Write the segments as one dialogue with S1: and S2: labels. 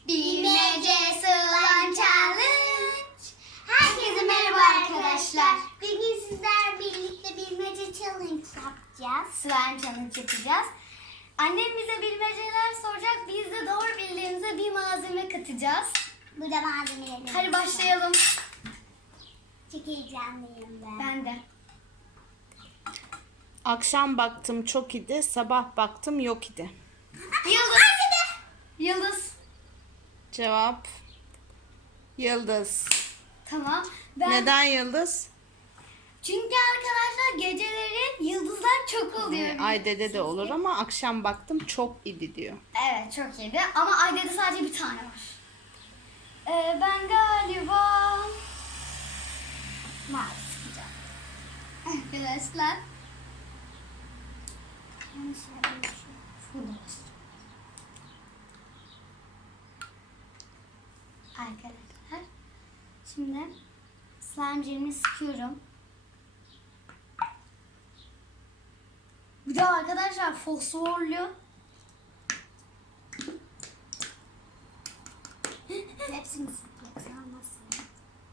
S1: Bilmece Slime Challenge. Herkese merhaba arkadaşlar. Bugün sizler birlikte bilmece challenge yapacağız. Slime challenge yapacağız. Annem bize bilmeceler soracak. Biz de doğru bildiğimize bir malzeme katacağız. Burada malzemelerimiz. Hadi başlayalım. Çok heyecanlıyım ben. Ben de.
S2: Akşam baktım çok idi, sabah baktım yok idi.
S1: Yıldız. Yıldız.
S2: Cevap yıldız.
S1: Tamam.
S2: Neden yıldız?
S1: Çünkü arkadaşlar geceleri yıldızlar çok oluyor.
S2: Ayde'de de olur ama akşam baktım çok idi diyor.
S1: Evet, çok iyiydi ama Ayde'de sadece bir tane var. Ben galiba mavi sıkacağım. Arkadaşlar. Şurada basacağım. Arkadaşlar. Şimdi slime jelimi sıkıyorum. Bir de arkadaşlar fosforlu. Hepsini sıkacak. Sanmasın.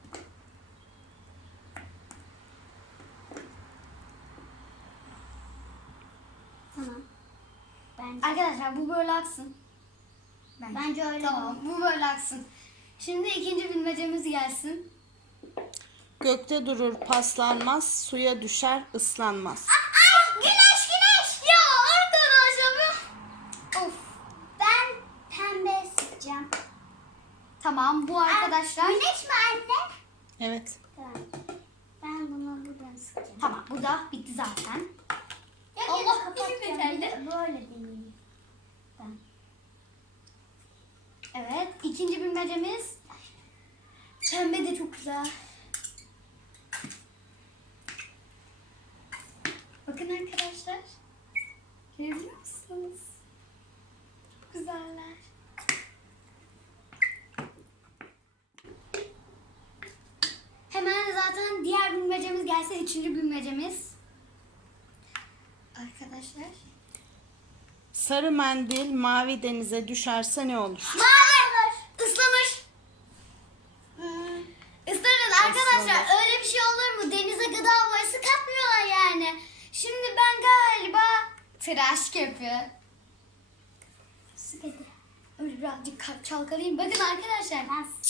S1: Tamam. Arkadaşlar bu böyle aksın. Bence öyle. Tamam, bu böyle aksın. Şimdi ikinci bilmecemiz gelsin.
S2: Gökte durur paslanmaz, suya düşer ıslanmaz.
S1: Güneş! Ya arkadaşlar. Of. Ben pembe sıkacağım. Tamam, bu arkadaşlar. Güneş mi anne?
S2: Evet.
S1: Tamam. Ben bunu buradan sıkacağım. Tamam, bu da bitti zaten. Allah kapatacağım. Böyle deneyim. Ben. Evet, ikinci bilmecemiz. Pembe de çok güzel. Bakın arkadaşlar. Görebiliyor musunuz? Çok güzeller. Hemen zaten diğer bilmecemiz gelse üçüncü bilmecemiz. Arkadaşlar.
S2: Sarı mendil mavi denize düşerse ne olur?
S1: Mavi. Islanır. Islanır arkadaşlar. Öyle bir şey olur mu? Denize gıda boyası katmıyorlar yani. Şimdi ben galiba tıraş köpüğü. Sık hadi. Öyle birazcık çalkalayayım. Bakın arkadaşlar.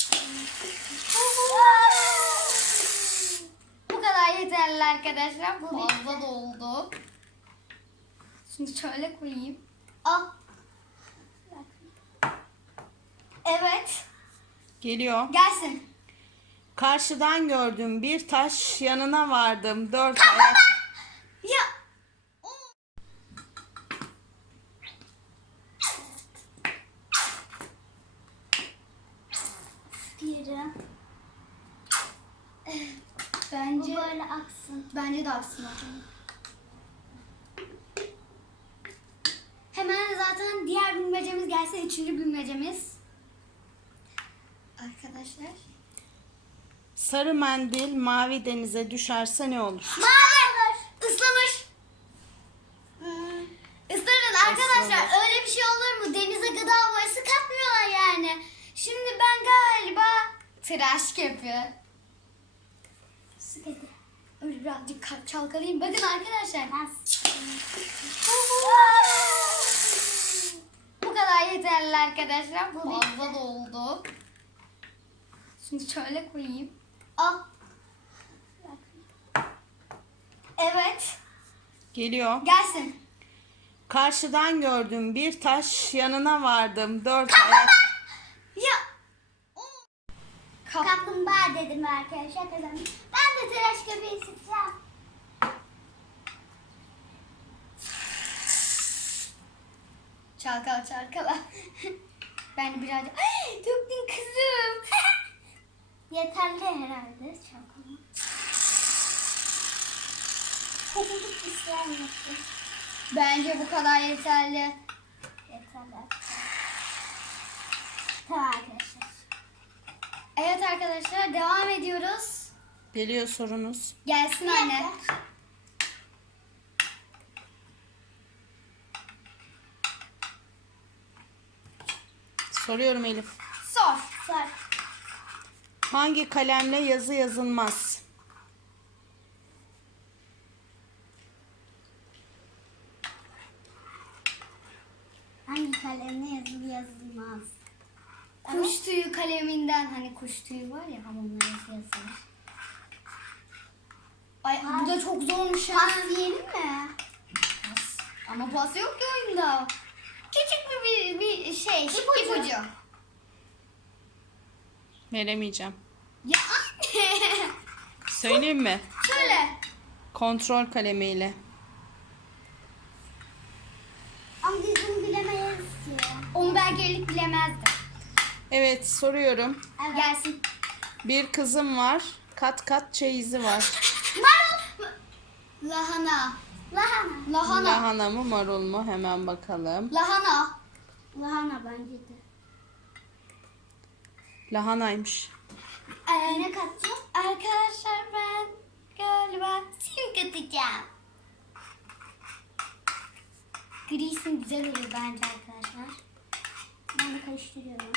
S1: Bu kadar yeterli arkadaşlar. Bu fazla da oldu. Şimdi şöyle koyayım. Al. Evet.
S2: Geliyor.
S1: Gelsin.
S2: Karşıdan gördüm bir taş, yanına vardım dört ayak.
S1: Ya. Diğeri. Bence. Bu böyle aksın. Bence de aksın. Hemen zaten diğer bilmecemiz gelse üçüncü bilmecemiz. Arkadaşlar.
S2: Sarı mendil mavi denize düşerse ne olur?
S1: Mavi. Islanır. Islanır arkadaşlar. Öyle bir şey olur mu? Denize gıda boyası katmıyorlar yani. Şimdi ben galiba tıraş köpüğü. Sık hadi. Öyle birazcık çalkalayayım. Bakın arkadaşlar. Bu kadar yeterli arkadaşlar. Bu fazla da oldu. Şimdi şöyle koyayım. Al. Evet.
S2: Geliyor.
S1: Gelsin.
S2: Karşıdan gördüm bir taş, yanına vardım dört ayak.
S1: Ya. Kaplumbağa dedim arkadaşlar. Kazandım. Ben de tıraş köpeği sıkacağım. Çalkala çalkala. Ben de birazcık... Ay, döktün kızım. Yeterli herhalde çalkala. Kokuduk istemesin. Bence bu kadar yeterli. Yeterli. Tamam arkadaşlar. Evet arkadaşlar devam ediyoruz.
S2: Geliyor sorunuz.
S1: Gelsin anne.
S2: Soruyorum Elif.
S1: Sor. Sor.
S2: Hangi kalemle yazı yazılmaz?
S1: Hangi kalemle yazılı yazılmaz? Kuş tüyü kaleminden, hani kuş tüyü var ya, onunla yazılır. Ay bu da çok zormuş ha. Pas diyelim mi? Pas. Ama pas yok ki oyunda. Küçük bir şey. İpucu.
S2: Veremeyeceğim.
S1: Ya anne.
S2: Söyleyeyim mi?
S1: Söyle.
S2: Kontrol kalemiyle.
S1: Ama biz bunu bilemeyiz ki. Onu belki Elif bilemezdi.
S2: Evet, soruyorum.
S1: Evet. Gelsin.
S2: Bir kızım var. Kat kat çeyizi var.
S1: Lahana. Lahana.
S2: Lahana mı marul mu? Hemen bakalım.
S1: Lahana. Lahana bence de.
S2: Lahanaymış.
S1: Ne katacağım? Arkadaşlar ben galiba sim katacağım. Gri sim güzel olur bence arkadaşlar. Ben de karıştırıyorum.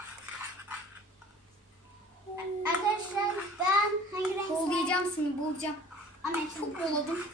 S1: Arkadaşlar ben hangi renk kollayacağım seni, bulacağım. Ama çok boladım.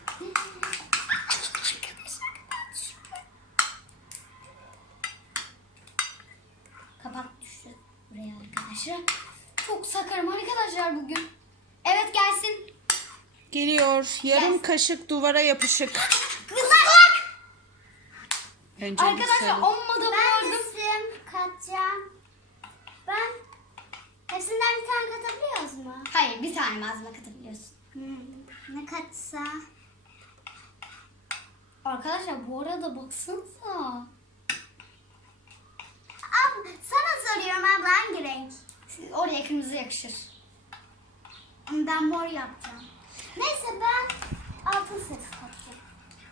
S1: Kapak düştü buraya arkadaşlar. Çok sakarım arkadaşlar bugün. Evet gelsin.
S2: Geliyor. Yarım
S1: Gelsin.
S2: kaşık duvara yapışık.
S1: Kızak!
S2: Önce
S1: Arkadaşlar
S2: bir
S1: olmadı ben resim katacağım. Ben hepsinden bir tane katabiliyoruz mu? Hayır, bir tane malzeme katabiliyorsun. Ne katsa? Arkadaşlar bu arada baksanıza. Sana soruyorum abla, hangi renk? Oraya kırmızı yakışır. Ben mor yapacağım. Neyse ben altın ses katacağım.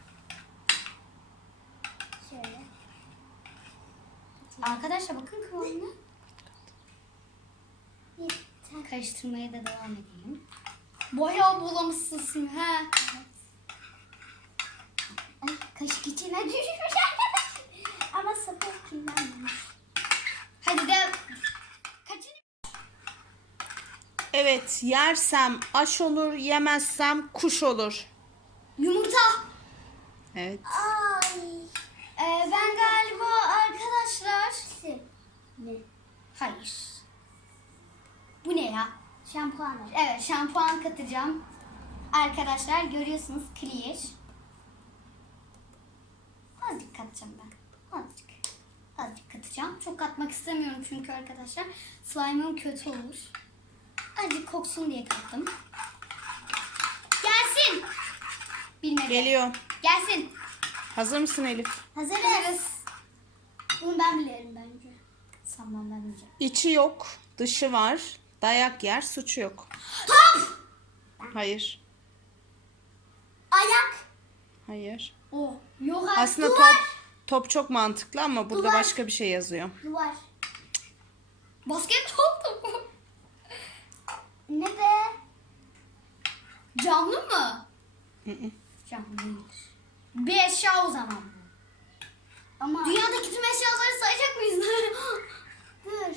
S1: Şöyle. Arkadaşlar bakın kıvamına. Karıştırmaya da devam edelim. Bayağı bulamışsın he. Evet. Ay, kaşık içine düşmüş arkadaş. Ama sapı kirlenmemiş. Hadi de kaçın.
S2: Evet, yersem aş olur, yemezsem kuş olur.
S1: Yumurta.
S2: Evet.
S1: Ay. Ben galiba arkadaşlar. Ne? Hayır. Bu ne ya? Şampuan. Evet, şampuan katacağım. Arkadaşlar görüyorsunuz, clear. Azıcık katacağım ben. Azıcık. Azıcık katacağım. Çok katmak istemiyorum çünkü arkadaşlar slime'ım kötü olur. Azıcık koksun diye kattım. Gelsin. Bilmedi.
S2: Geliyor.
S1: Gelsin.
S2: Hazır mısın Elif?
S1: Hazırız. Bunu ben bilirim bence. Sanmam ben bileceğim.
S2: İçi yok, dışı var. Dayak yer, suçu yok.
S1: Top.
S2: Hayır.
S1: Ayak.
S2: Hayır.
S1: O. Yok artık.
S2: Aslında
S1: Duvar.
S2: top çok mantıklı ama burada
S1: Duvar.
S2: başka bir şey yazıyor.
S1: Duvar. Basketbol topu. Ne be? Camlı mı?
S2: Hı hı.
S1: Camlı değildir. Bir eşya o zaman. Ama dünyadaki tüm eşyaları sayacak mıyız? Dur.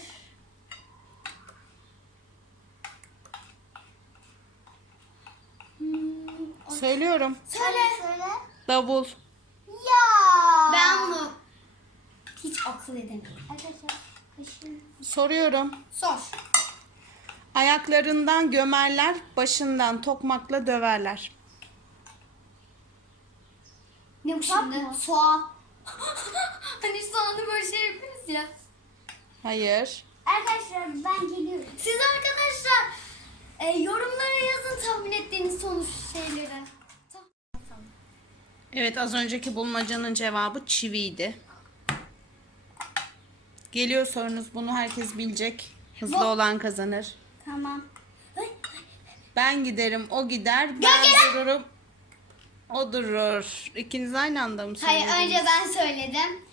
S2: Söylüyorum.
S1: Söyle.
S2: Davul.
S1: Ya. Ben bunu hiç akıl edemiyorum. Arkadaşlar kaşığım.
S2: Soruyorum.
S1: Sor.
S2: Ayaklarından gömerler, başından tokmakla döverler.
S1: Ne bu şimdi? Soğan. Hani soğanı böyle şey yapıyoruz ya.
S2: Hayır.
S1: Arkadaşlar ben geliyorum. Siz arkadaşlar yorumlara yazın tahmin ettiğiniz sonuç şeyleri.
S2: Evet, az önceki bulmacanın cevabı çiviydi. Geliyor sorunuz. Bunu herkes bilecek. Hızlı olan kazanır.
S1: Tamam.
S2: Ben giderim, o gider. Ben dururum, o durur. İkiniz aynı anda mı söylediniz?
S1: Hayır, önce ben söyledim.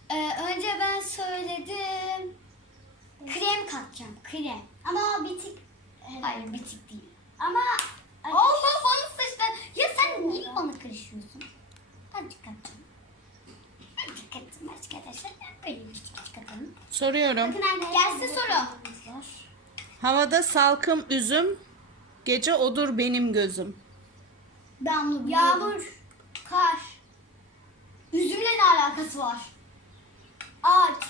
S1: Krem katacağım. Krem. Ama o bitik. Hayır, bitik değil. Ama Allah bana sıçtı. Ya sen niye bana karışıyorsun? Hadi katacağım. Hadi katacağım. Başka arkadaşlar böyle bir çıkartalım.
S2: Soruyorum.
S1: Bakın anne. Gelsin soru.
S2: Havada salkım üzüm, gece odur benim gözüm.
S1: Ben bunu biliyorum. Yağmur. Kar. Üzümle ne alakası var? Ağaç.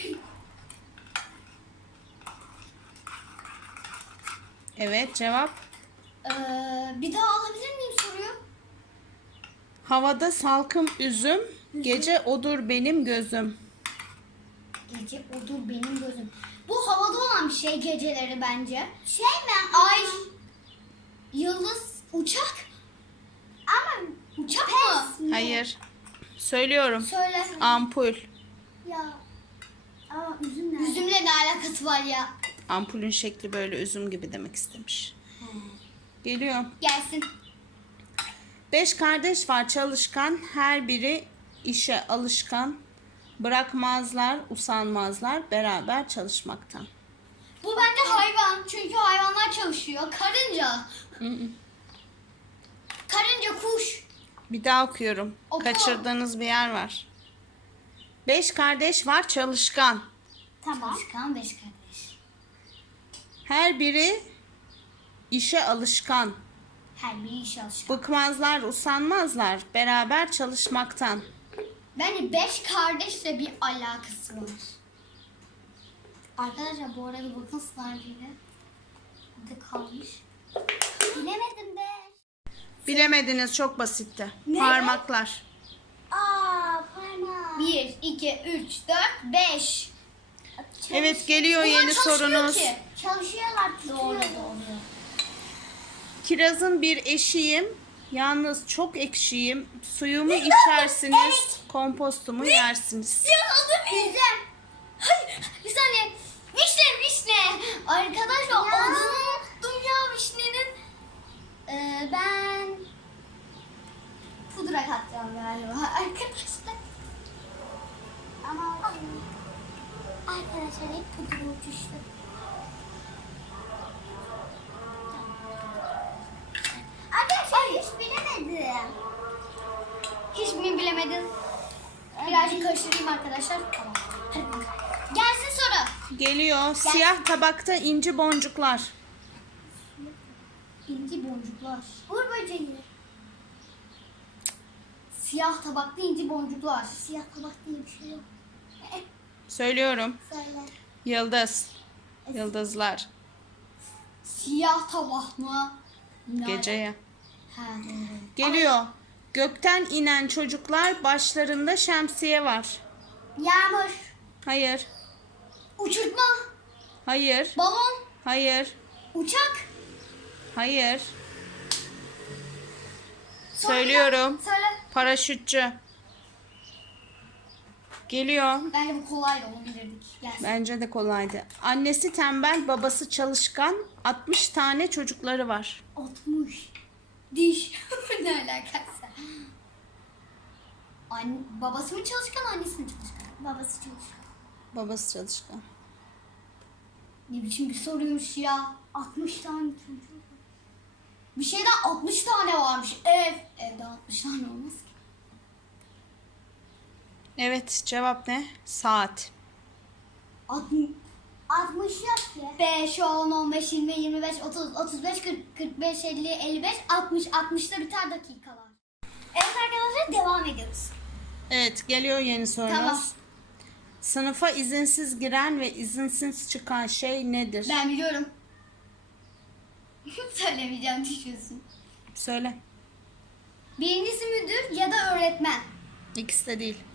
S2: Evet, cevap.
S1: Bir daha alabilir miyim soruyu?
S2: Havada salkım üzüm, gece odur benim gözüm.
S1: Gece odur benim gözüm. Bu havada olan bir şey geceleri bence. Şey mi? Ay. Yıldız. Uçak. Ama uçak mı?
S2: Hayır. Söylüyorum.
S1: Söyle.
S2: Ampul.
S1: Ya. Ama üzümle. Üzümle ne alakası var ya?
S2: Ampulün şekli böyle üzüm gibi demek istemiş. Geliyor.
S1: Gelsin.
S2: 5 kardeş var çalışkan, her biri işe alışkan. Bırakmazlar, usanmazlar beraber çalışmaktan.
S1: Bu bence hayvan. Çünkü hayvanlar çalışıyor. Karınca. Karınca kuş.
S2: Bir daha okuyorum.
S1: Oku.
S2: Kaçırdığınız bir yer var. 5 kardeş var çalışkan.
S1: Tamam. Çalışkan 5 kardeş.
S2: Her biri işe alışkan.
S1: Her biri işe alışkan.
S2: Bıkmazlar, usanmazlar beraber çalışmaktan.
S1: Bence 5 kardeşle bir alakası var. Arkadaşlar bu arada bakın slime'ıyla de kalmış. Bilemedim be.
S2: Bilemediniz, çok basitti.
S1: Ne?
S2: Parmaklar.
S1: Parmak. 1, 2, 3, 4, 5.
S2: Evet, geliyor yeni sorunuz.
S1: Çalışıyorlar. Doğru doğru.
S2: Kirazın bir eşiyim, yalnız çok ekşiyim. Suyumu içersiniz,
S1: Evet.
S2: kompostumu yersiniz.
S1: Yanıldım. Üzüm. Hayır. Bir saniye. Vişne. Arkadaşlar adını unuttum ya vişnenin. Ben pudra katacağım galiba arkadaşlar. Ama arkadaşlar hep pudra uçuştu. Arkadaşlar hiç bilemedim. Hiç mi bilemedin? Birazcık karıştırayım arkadaşlar. Tamam. Hadi. Gelsin soru.
S2: Geliyor, siyah tabakta inci boncuklar.
S1: İnci boncuklar. Uğur böceği. Siyah tabaklı inci boncuklar. Siyah tabak diye bir şey yok.
S2: Söylüyorum,
S1: Söyle.
S2: yıldız, yıldızlar,
S1: Siyah tabak mı? Ne
S2: geceye.
S1: Ha, doğru.
S2: Geliyor, gökten inen çocuklar, başlarında şemsiye var.
S1: Yağmur.
S2: Hayır,
S1: Uçurtma.
S2: hayır,
S1: Balon.
S2: hayır,
S1: Uçak.
S2: hayır. Söylüyorum,
S1: Söyle.
S2: paraşütçü. Geliyor.
S1: Bence bu kolaydı, onu bilirdik. Gelsin.
S2: Bence de kolaydı. Annesi tembel, babası çalışkan. 60 tane çocukları var.
S1: 60. Diş. Ne alakası? Babası mı çalışkan, annesi mi çalışkan? Babası çalışkan.
S2: Babası çalışkan.
S1: Ne biçim bir soruymuş ya. 60 tane çocuk. Bir şeyden 60 tane varmış. Evde 60 tane olmaz ki.
S2: Evet, cevap ne? Saat.
S1: 60 yok ki. 5, 10, 15, 20, 25, 30, 35, 40, 45, 50, 55, 60. 60'da biter dakikalar. Evet arkadaşlar devam ediyoruz.
S2: Evet, geliyor yeni sorunuz.
S1: Tamam.
S2: Sınıfa izinsiz giren ve izinsiz çıkan şey nedir?
S1: Ben biliyorum. Söylemeyeceğim, düşüyorsun.
S2: Söyle.
S1: Birincisi müdür ya da öğretmen.
S2: İkisi de değil.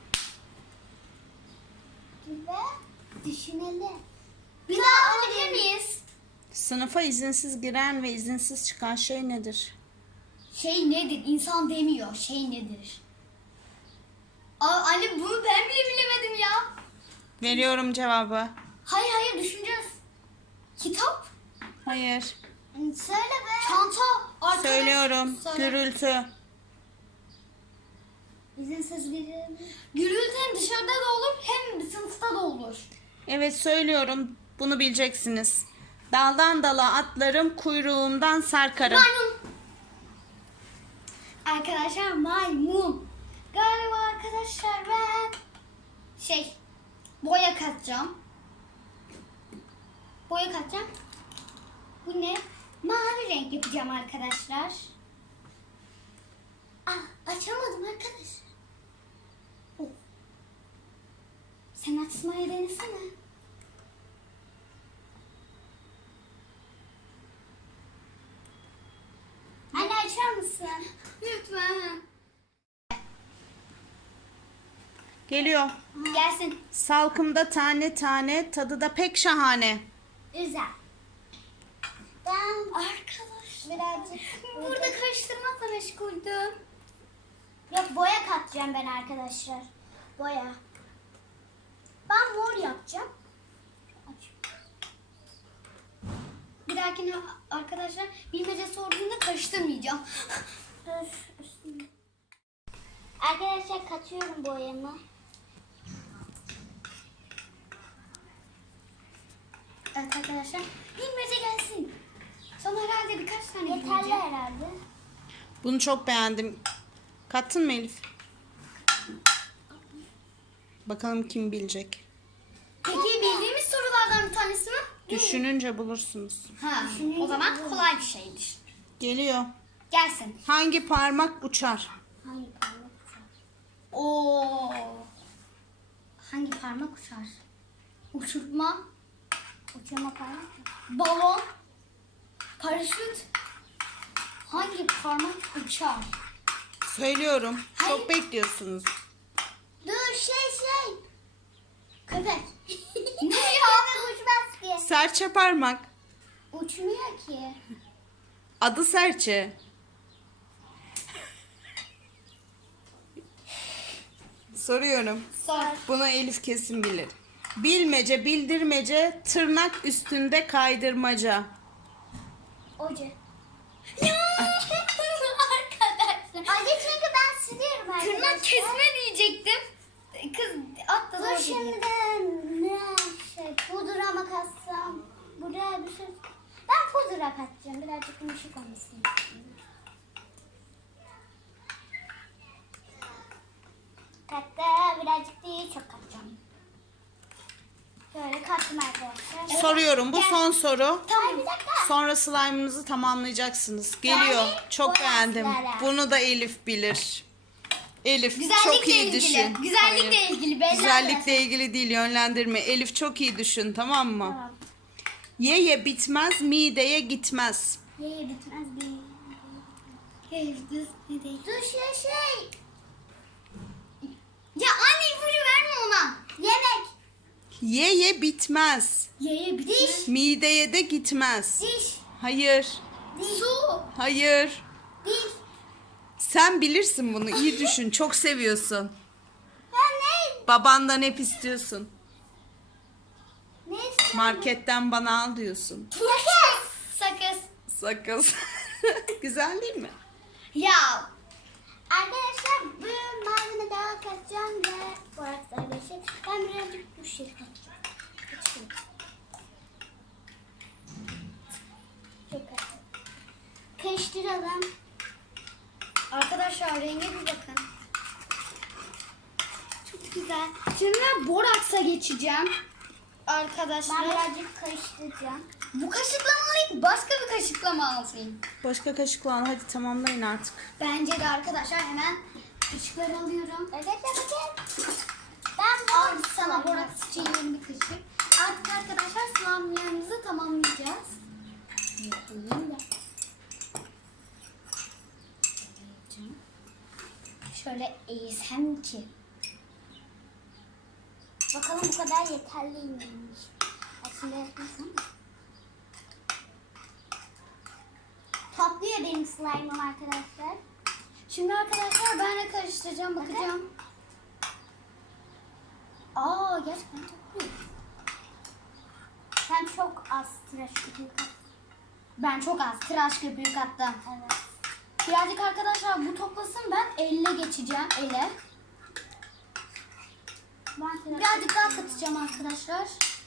S1: Ve düşünelim. Bir daha alabilir miyiz?
S2: Sınıfa izinsiz giren ve izinsiz çıkan şey nedir?
S1: Şey nedir? İnsan demiyor. Şey nedir? Anne bunu ben bile bilemedim ya.
S2: Veriyorum cevabı.
S1: Hayır düşüneceğiz. Kitap.
S2: Hayır.
S1: Söyle be. Çanta. Arkadaş.
S2: Söylüyorum.
S1: Söyle.
S2: Gürültü.
S1: İzinsiz biri. Gürültü hem dışarıda da olur hem sınıfta da olur.
S2: Evet, söylüyorum. Bunu bileceksiniz. Daldan dala atlarım, kuyruğumdan sarkarım.
S1: Maymun. Arkadaşlar maymun. Galiba arkadaşlar ben boya katacağım. Boya katacağım. Bu ne? Mavi renk yapacağım arkadaşlar. Açamadım arkadaşlar. Oh. Sen açmayı denesene. Anne açar mısın? Lütfen.
S2: Geliyor.
S1: Gelsin.
S2: Salkımda tane tane, tadı da pek şahane.
S1: Güzel. Ben birazcık burada karıştırmakla meşguldüm. Yok, boya katacağım ben arkadaşlar. Boya. Ben mor yapacağım. Bir dahakine arkadaşlar bilmece sorduğunda karıştırmayacağım. Arkadaşlar katıyorum boyamı. Evet arkadaşlar, bilmece gelsin. Son herhalde birkaç tane yeterli herhalde.
S2: Bunu çok beğendim. Kattın mı Elif? Bakalım kim bilecek.
S1: Peki bildiğimiz sorulardan bir tanesi mi?
S2: Düşününce bulursunuz.
S1: Ha, o zaman kolay bir şeydir.
S2: Geliyor.
S1: Gelsin.
S2: Hangi parmak uçar?
S1: Hangi parmak uçar? Oo. Hangi parmak uçar? Uçurtma. Uçurma parmak mı? Balon. Paraşüt. Hangi parmak uçar?
S2: Söylüyorum.
S1: Hayır.
S2: Çok bekliyorsunuz.
S1: Dur Köpek. Ne ya? Köpek uçmaz ki.
S2: Serçe parmak.
S1: Uçmuyor ki.
S2: Adı serçe. Soruyorum.
S1: Sor.
S2: Bunu Elif kesin bilir. Bilmece, bildirmece, tırnak üstünde kaydırmaca.
S1: Oca. Ya arkadaşlar. Acı çünkü ben siliyorum arkadaşlar. Tırnak kesme diyecektim. Kız atladı. Dur şimdi ne pudra mı katsam? Buraya bir şey. Ben pudra katacağım. Birazcık yumuşak olmasını istiyorum. Hatta birazcık değil, çok katacağım. Böyle kattım arkadaşlar.
S2: Soruyorum. Bu
S1: Gel.
S2: son soru.
S1: Tamam. Bir dakika.
S2: Sonra slime'ınızı tamamlayacaksınız. Geliyor.
S1: Yani
S2: Çok
S1: boyaslara.
S2: beğendim. Bunu da Elif bilir. Elif çok iyi
S1: ilgili.
S2: düşün.
S1: Güzellikle
S2: Hayır.
S1: ilgili. Belli
S2: Güzellikle ilgili değil, yönlendirme. Elif çok iyi düşün, tamam mı?
S1: Tamam.
S2: Ye ye bitmez, mideye gitmez.
S1: Ye bitmez bir. Dur şey. Ya anne ipucu verme ona. Yemek.
S2: Ye ye bitmez.
S1: Ye bitmez.
S2: Mideye de gitmez.
S1: Diş.
S2: Hayır.
S1: Su.
S2: Hayır.
S1: Dil.
S2: Sen bilirsin bunu. İyi düşün. Çok seviyorsun.
S1: Ben ne?
S2: Babandan hep istiyorsun.
S1: Ne istiyorsun?
S2: Marketten bana al diyorsun.
S1: Sakız. Sakız.
S2: Sakız. Güzel değil mi?
S1: Ya. Arkadaşlar bu malzeme daha katacağım ve boraklar geçin. Ben birazcık bu şey katacağım. Geçeyim. Çok az. Karıştıralım. Arkadaşlar renge bir bakın. Çok güzel. Şimdi ben boraksa geçeceğim. Arkadaşlar. Ben birazcık karıştıracağım. Bu kaşıkla mı alayım? Başka bir kaşıkla mı alayım?
S2: Başka kaşıkla al. Hadi tamamlayın artık.
S1: Bence de arkadaşlar hemen kaşıkları alıyorum. Evet bakın. Ben al sana boraks çiğneyen bir kaşık. Artık arkadaşlar slime'larımızı tamamlayacağız. Yapayım da. Şöyle eğsem ki. Bakalım bu kadar yeterli miymiş? Aslında yapmasam. Patlıyor benim slime'ım arkadaşlar. Şimdi arkadaşlar ben de karıştıracağım, bakacağım. Aa gerçekten çok iyi. Sen çok az tıraş köpüğü kattın. Ben çok az tıraş köpüğü kattım. Evet. Birazcık arkadaşlar bu toplasın, ben elle geçeceğim, ele. Birazcık daha katacağım arkadaşlar.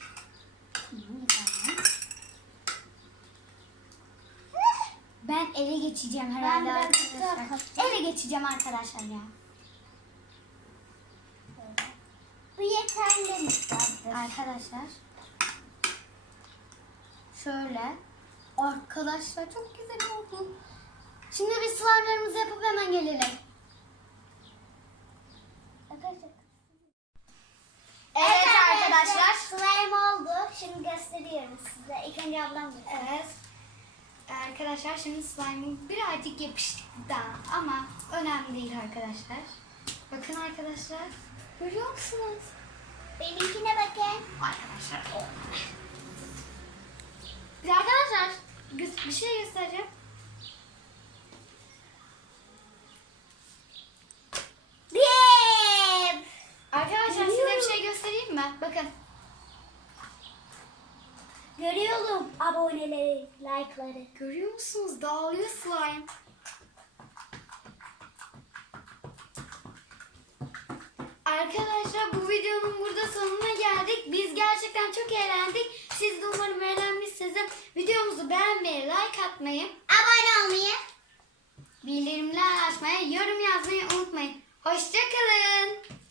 S1: Ben ele geçeceğim herhalde arkadaşlar. Ele geçeceğim arkadaşlar ya. Bu yeter. yeterli miktardır.
S3: Arkadaşlar. Şöyle. Arkadaşlar çok güzel oldu. Şimdi biz slime'larımızı yapıp hemen gelelim.
S1: Evet arkadaşlar. Slime oldu. Şimdi gösteriyorum size. İlk önce ablam gösteriyor.
S3: Evet. Arkadaşlar şimdi slime'ı birazcık yapıştık daha ama önemli değil arkadaşlar. Bakın arkadaşlar. Görüyor musunuz?
S1: Benimkine bakın.
S3: Arkadaşlar o. Arkadaşlar bir şey göstereceğim.
S1: Bip.
S3: Arkadaşlar size bir şey göstereyim mi? Bakın.
S1: Görüyorum aboneleri, like'ları.
S3: Görüyor musunuz? Dağılıyor slime. Arkadaşlar bu videonun burada sonuna geldik. Biz gerçekten çok eğlendik. Siz de umarım eğlenmişsiniz. Videomuzu beğenmeyi, like atmayı,
S1: Abone olmayı.
S3: bildirimler açmayı, yorum yazmayı unutmayın. Hoşçakalın.